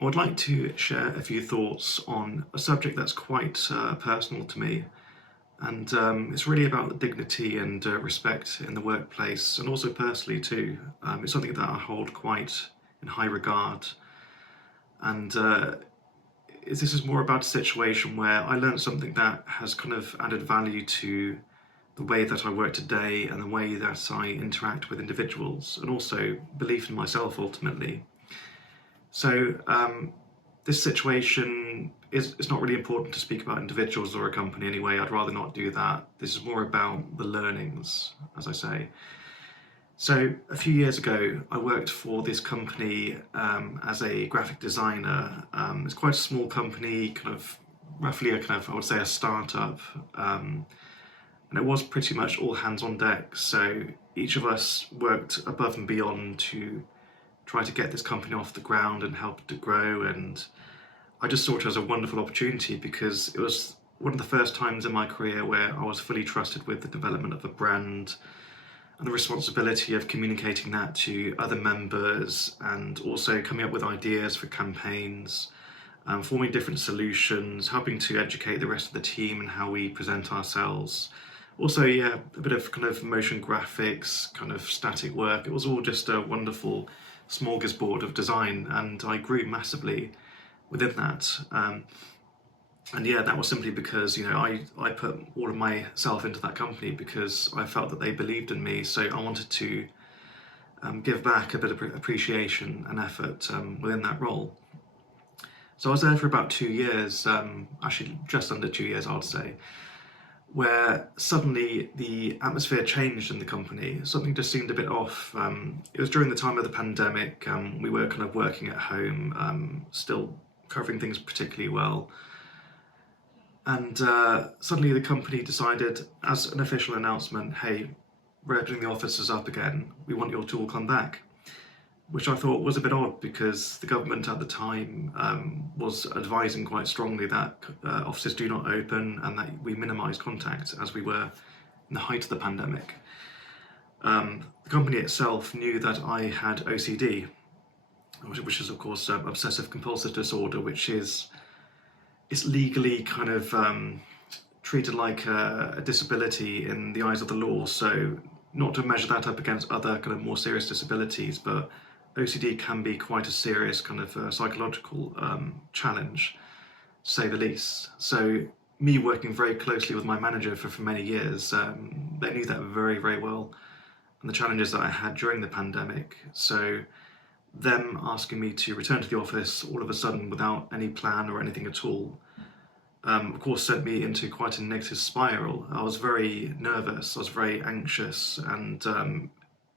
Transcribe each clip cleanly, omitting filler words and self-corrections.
I would like to share a few thoughts on a subject that's quite personal to me, and it's really about the dignity and respect in the workplace, and also personally too. It's something that I hold quite in high regard, and this is more about a situation where I learned something that has kind of added value to the way that I work today and the way that I interact with individuals, and also belief in myself ultimately. So this situation is it's not really important to speak about individuals or a company anyway. I'd rather not do that. This is more about the learnings, as I say. So a few years ago, I worked for this company as a graphic designer. It's quite a small company, kind of roughly a kind of, I would say, a startup. And it was pretty much all hands on deck. So each of us worked above and beyond to try to get this company off the ground and help it to grow. And I just saw it as a wonderful opportunity because it was one of the first times in my career where I was fully trusted with the development of a brand and the responsibility of communicating that to other members and also coming up with ideas for campaigns, forming different solutions, helping to educate the rest of the team and how we present ourselves. Also, yeah, a bit of kind of motion graphics, kind of static work. It was all just a wonderful smorgasbord of design, and I grew massively within that. And yeah, that was simply because I put all of myself into that company because I felt that they believed in me. So I wanted to give back a bit of appreciation and effort within that role. So I was there for about 2 years, actually just under 2 years, I would say, where suddenly the atmosphere changed in the company. Something just seemed a bit off. It was during the time of the pandemic. We were kind of working at home, still covering things particularly well. And suddenly the company decided, as an official announcement, hey, we're opening the offices up again. We want you all to all come back. Which I thought was a bit odd because the government at the time was advising quite strongly that offices do not open and that we minimise contact as we were in the height of the pandemic. The company itself knew that I had OCD, which is of course obsessive compulsive disorder, which is it's legally kind of treated like a disability in the eyes of the law. So not to measure that up against other kind of more serious disabilities, but OCD can be quite a serious kind of psychological challenge, to say the least. So me working very closely with my manager for many years, they knew that very, very well, and the challenges that I had during the pandemic. So them asking me to return to the office all of a sudden without any plan or anything at all, of course sent me into quite a negative spiral. I was very nervous, I was very anxious, and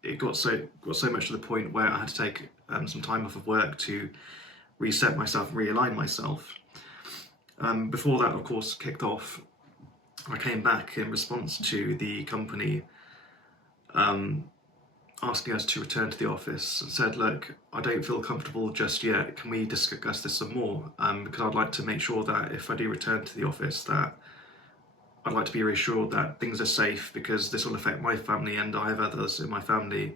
it got so much to the point where I had to take some time off of work to reset myself and realign myself. Before that, of course, kicked off, I came back in response to the company asking us to return to the office and said, look, I don't feel comfortable just yet. Can we discuss this some more? Because I'd like to make sure that if I do return to the office, that I'd like to be reassured that things are safe, because this will affect my family, and I have others in my family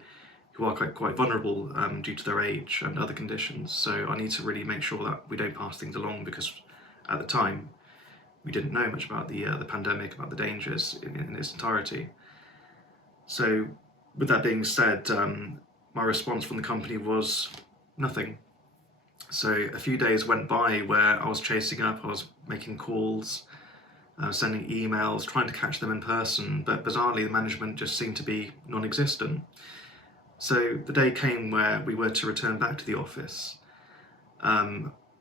who are quite vulnerable due to their age and other conditions. So I need to really make sure that we don't pass things along, because at the time we didn't know much about the pandemic, about the dangers in its entirety. So with that being said, my response from the company was nothing. So a few days went by where I was chasing up, I was making calls, sending emails, trying to catch them in person, but bizarrely the management just seemed to be non-existent. So the day came where we were to return back to the office.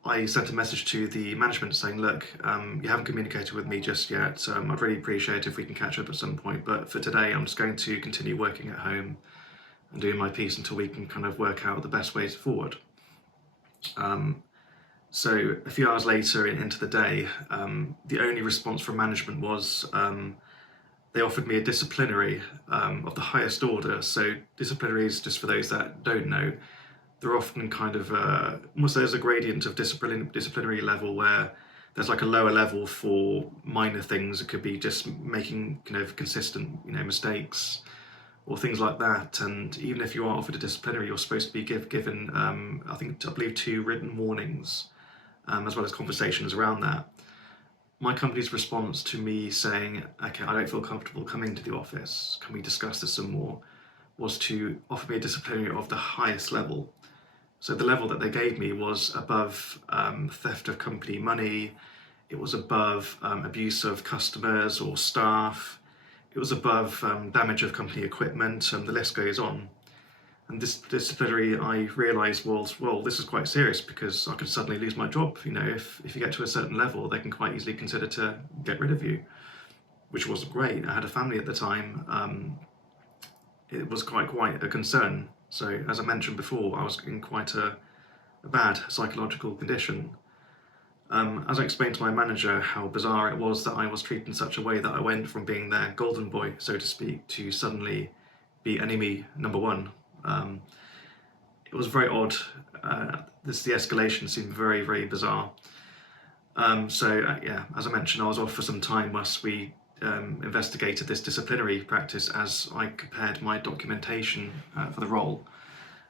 I sent a message to the management saying, look, you haven't communicated with me just yet. I'd really appreciate if we can catch up at some point, but for today I'm just going to continue working at home and doing my piece until we can kind of work out the best ways forward. So a few hours later into the day, the only response from management was they offered me a disciplinary of the highest order. So disciplinaries, just for those that don't know, they're often kind of almost there's a gradient of disciplinary level where there's like a lower level for minor things. It could be just making consistent mistakes, or things like that. And even if you are offered a disciplinary, you're supposed to be given, I believe, 2 written warnings, as well as conversations around that. My company's response to me saying, okay, I don't feel comfortable coming to the office, can we discuss this some more, was to offer me a disciplinary of the highest level. So the level that they gave me was above theft of company money, it was above abuse of customers or staff, it was above damage of company equipment, the list goes on. And this disciplinary, I realised was, well, this is quite serious, because I could suddenly lose my job. You know, if you get to a certain level, they can quite easily consider to get rid of you, which wasn't great. I had a family at the time. It was quite a concern. So as I mentioned before, I was in quite a bad psychological condition. As I explained to my manager how bizarre it was that I was treated in such a way that I went from being their golden boy, so to speak, to suddenly be enemy number one. It was very odd. The escalation seemed very, very bizarre. Yeah, as I mentioned, I was off for some time whilst we investigated this disciplinary practice as I prepared my documentation for the role.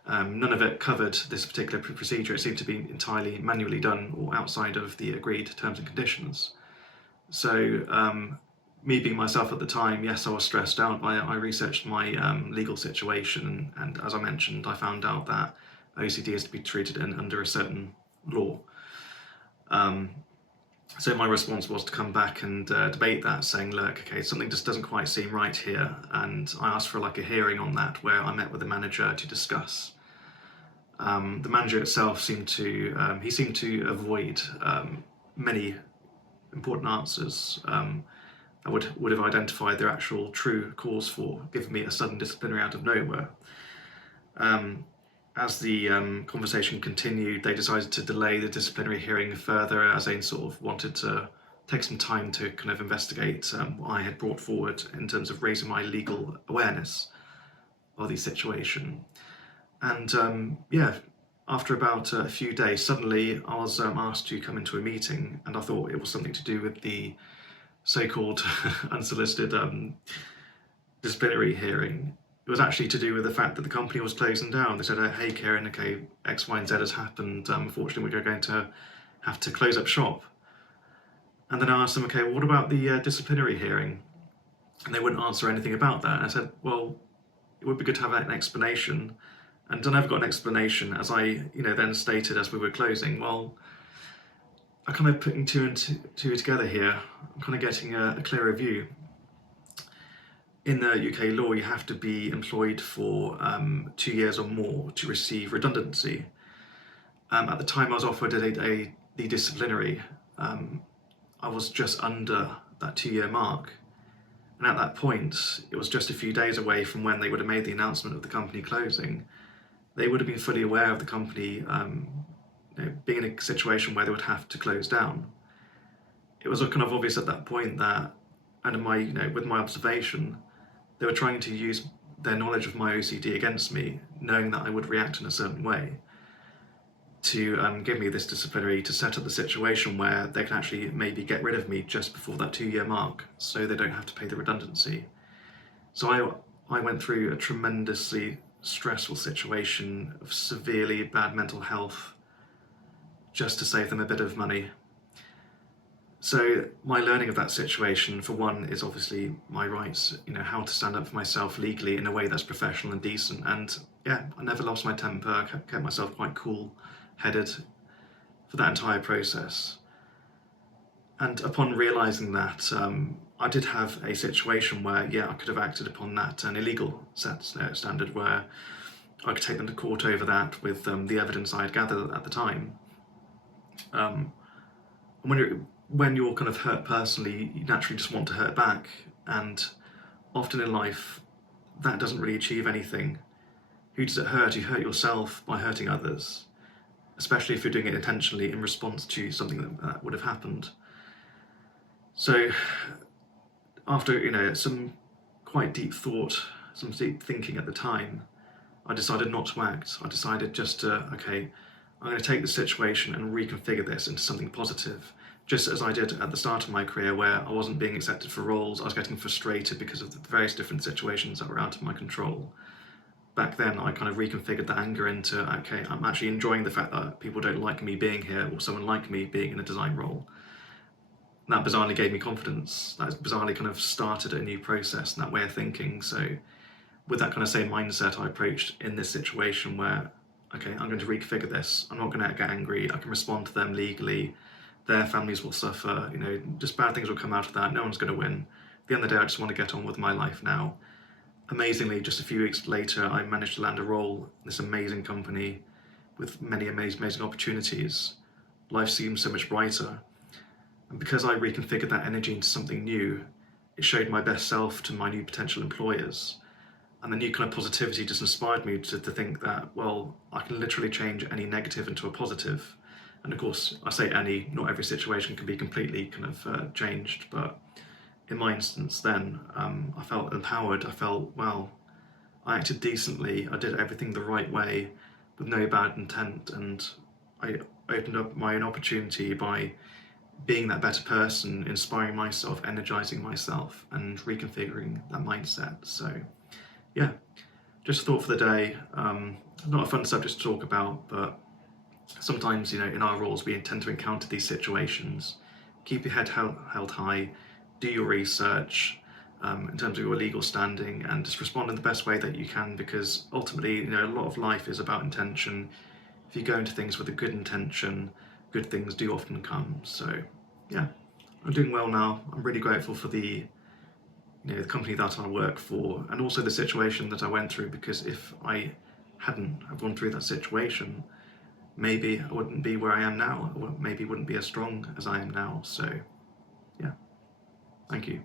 None of it covered this particular procedure. It seemed to be entirely manually done or outside of the agreed terms and conditions. So me being myself at the time, yes, I was stressed out. I researched my legal situation, and as I mentioned, I found out that OCD is to be treated under a certain law. So my response was to come back and debate that, saying, look, okay, something just doesn't quite seem right here. And I asked for like a hearing on that, where I met with the manager to discuss. The manager itself seemed to avoid many important answers. I would have identified their actual true cause for giving me a sudden disciplinary out of nowhere. As the conversation continued, they decided to delay the disciplinary hearing further, as they sort of wanted to take some time to kind of investigate what I had brought forward in terms of raising my legal awareness of the situation. And yeah, after about a few days, suddenly I was asked to come into a meeting, and I thought it was something to do with the so-called unsolicited disciplinary hearing. It was actually to do with the fact that the company was closing down. They said, hey Kieran, okay, X, Y, and Z has happened. Unfortunately, we're going to have to close up shop. And then I asked them, okay, well, what about the disciplinary hearing? And they wouldn't answer anything about that. And I said, well, it would be good to have an explanation. And I never got an explanation, as I then stated as we were closing. Well, I'm kind of putting two and two together here. I'm kind of getting a clearer view. In the UK law, you have to be employed for 2 years or more to receive redundancy. At the time I was offered the disciplinary, I was just under that 2-year mark. And at that point, it was just a few days away from when they would have made the announcement of the company closing. They would have been fully aware of the company being in a situation where they would have to close down. It was kind of obvious at that point that, with my observation, they were trying to use their knowledge of my OCD against me, knowing that I would react in a certain way, to give me this disciplinary, to set up the situation where they can actually maybe get rid of me just before that 2-year mark, so they don't have to pay the redundancy. So I went through a tremendously stressful situation of severely bad mental health just to save them a bit of money. So my learning of that situation, for one, is obviously my rights, how to stand up for myself legally in a way that's professional and decent. And yeah, I never lost my temper. I kept myself quite cool-headed for that entire process. And upon realising that, I did have a situation where, I could have acted upon that, an illegal standard, where I could take them to court over that with the evidence I had gathered at the time. When you're kind of hurt personally, you naturally just want to hurt back, and often in life that doesn't really achieve anything. Who does it hurt? You hurt yourself by hurting others, especially if you're doing it intentionally in response to something that would have happened. So after some quite deep thought, some deep thinking at the time, I decided not to act. I decided just to, I'm going to take the situation and reconfigure this into something positive. just as I did at the start of my career, where I wasn't being accepted for roles, I was getting frustrated because of the various different situations that were out of my control. Back then, I kind of reconfigured that anger into, okay, I'm actually enjoying the fact that people don't like me being here, or someone like me being in a design role. And that bizarrely gave me confidence. That bizarrely kind of started a new process and that way of thinking. So with that kind of same mindset, I approached in this situation where, okay, I'm going to reconfigure this. I'm not going to get angry. I can respond to them legally. Their families will suffer. Just bad things will come out of that. No one's going to win. At the end of the day, I just want to get on with my life now. Amazingly, just a few weeks later, I managed to land a role in this amazing company with many amazing opportunities. Life seems so much brighter. And because I reconfigured that energy into something new, it showed my best self to my new potential employers. And the new kind of positivity just inspired me to think that, well, I can literally change any negative into a positive. And of course, I say any, not every situation can be completely kind of changed, but in my instance then, I felt empowered. I felt, well, I acted decently. I did everything the right way with no bad intent, and I opened up my own opportunity by being that better person, inspiring myself, energizing myself, and reconfiguring that mindset. So yeah, just a thought for the day. Not a fun subject to talk about, but sometimes, in our roles, we tend to encounter these situations. Keep your head held high, do your research in terms of your legal standing, and just respond in the best way that you can, because ultimately, a lot of life is about intention. If you go into things with a good intention, good things do often come. So yeah, I'm doing well now. I'm really grateful for the company that I work for, and also the situation that I went through, because if I hadn't have gone through that situation, maybe I wouldn't be where I am now, or maybe wouldn't be as strong as I am now. So yeah, thank you.